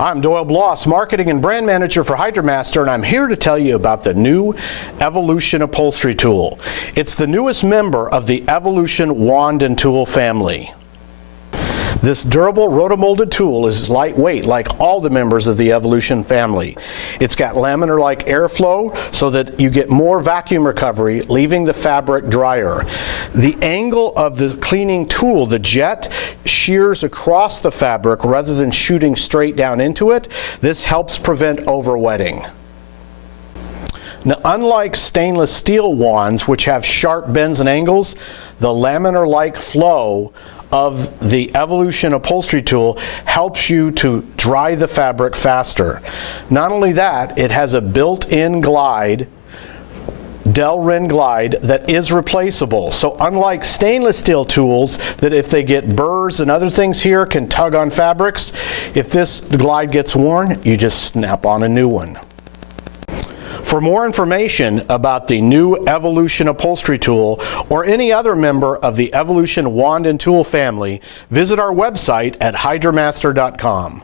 I'm Doyle Bloss, Marketing and Brand Manager for HydraMaster, and I'm here to tell you about the new Evolution Upholstery Tool. It's the newest member of the Evolution wand and tool family. This durable rotomolded tool is lightweight like all the members of the Evolution family. It's got laminar-like airflow so that you get more vacuum recovery, leaving the fabric drier. The angle of the cleaning tool, the jet, shears across the fabric rather than shooting straight down into it. This helps prevent overwetting. Now, unlike stainless steel wands, which have sharp bends and angles, the laminar-like flow of the Evolution Upholstery Tool helps you to dry the fabric faster. Not only that, it has a built-in glide, Delrin Glide, that is replaceable. So unlike stainless steel tools that if they get burrs and other things here can tug on fabrics, if this glide gets worn, you just snap on a new one. For more information about the new Evolution Upholstery Tool or any other member of the Evolution wand and tool family, visit our website at HydraMaster.com.